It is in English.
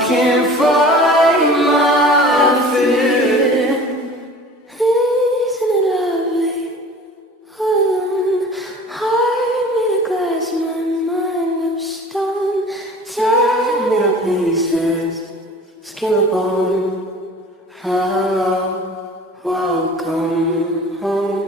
can't fight my fear. Isn't it lovely? All alone, heart made of glass, my mind of stone. Tear me to pieces, skin and bone. Hello, welcome home.